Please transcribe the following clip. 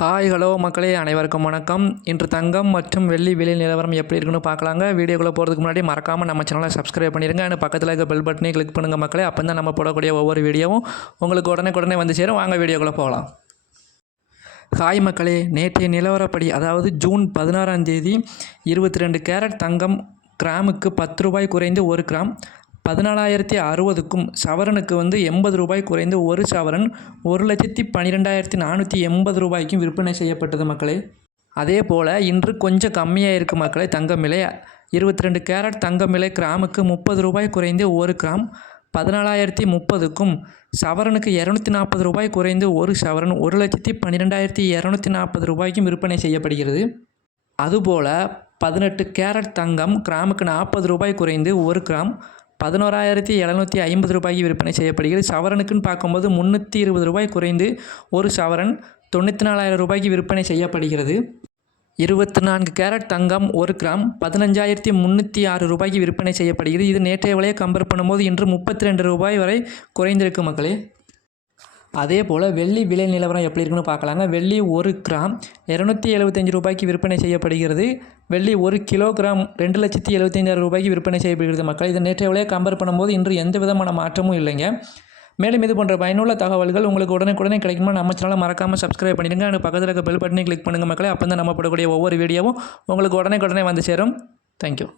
Hi hello மக்களே, அனைவருக்கும் வணக்கம். இன்று தங்கம் மற்றும் வெள்ளி விலை நிலவரம் எப்படி இருக்குன்னு பார்க்கலாங்க. வீடியோக்குள்ளே போகிறதுக்கு முன்னாடி மறக்காமல் நம்ம சேனலை சப்ஸ்கிரைப் பண்ணிடுங்க. அண்ட் பக்கத்தில் இருக்க பெல் பட்டனையும் கிளிக் பண்ணுங்கள் மக்களே. அப்போ தான் நம்ம போடக்கூடிய ஒவ்வொரு வீடியோவும் உங்களுக்கு உடனே வந்து சேரும். வாங்க வீடியோக்குள்ளே போகலாம். ஹாய் மக்களே, நேற்றைய நிலவரப்படி அதாவது ஜூன் 16ஆம் தேதி 22 கேரட் தங்கம் கிராமுக்கு 10 ரூபாய் குறைந்து 1 கிராம் 14,060க்கும் சவரனுக்கு 80 ரூபாய் குறைந்து 1 சவரன் 1,12,480 ரூபாய்க்கும் விற்பனை செய்யப்பட்டது மக்களே. அதே போல் இன்று கொஞ்சம் கம்மியாக இருக்குது மக்களே. தங்கம் விலை 22 கேரட் தங்கம் விலை கிராமுக்கு 30 ரூபாய் குறைந்து 1 கிராம் 14,030க்கும் சவரனுக்கு 240 ரூபாய் குறைந்து 1 சவரன் 1,12,240 ரூபாய்க்கும் விற்பனை செய்யப்படுகிறது. அதுபோல் 18 கேரட் தங்கம் கிராமுக்கு 40 ரூபாய் குறைந்து 1 கிராம் 11,750 ரூபாய்க்கு விற்பனை செய்யப்படுகிறது. சவரனுக்குன்னு பார்க்கும்போது 320 ரூபாய் குறைந்து 1 சவரன் 94,000 ரூபாய்க்கு விற்பனை செய்யப்படுகிறது. 24 கேரட் தங்கம் 1 கிராம் 15,306 ரூபாய்க்கு விற்பனை செய்யப்படுகிறது. இது நேற்றைய விலையை கம்பேர் பண்ணும்போது இன்று 32 ரூபாய் வரை குறைந்திருக்கு மக்களே. அதே போல் வெள்ளி விலை நிலவரம் எப்படி இருக்குன்னு பார்க்கலாங்க. வெள்ளி 1 கிராம் 275 ரூபாய்க்கு விற்பனை செய்யப்படுகிறது. வெள்ளி 1 கிலோகிராம் 2,75,000 ரூபாய்க்கு விற்பனை செய்யப்படுகிறது மக்கள். இது நேற்றைய விலையை கம்பேர் பண்ணும்போது இன்று எந்த விதமான மாற்றமும் இல்லைங்க. மேலும் இது போன்ற பயனுள்ள தகவல்கள் உங்களுக்கு உடனே கிடைக்குமா நம்ம சேனலை மறக்காமல் சப்ஸ்கிரைப் பண்ணிடுங்க. அந்த பக்கத்தில் இருக்க பெல் பட்டனை கிளிக் பண்ணுங்கள் மக்களே. அப்போ தான் நம்ம போடக்கூடிய ஒவ்வொரு வீடியோவும் உங்களுக்கு உடனே வந்து சேரும். தேங்க்யூ.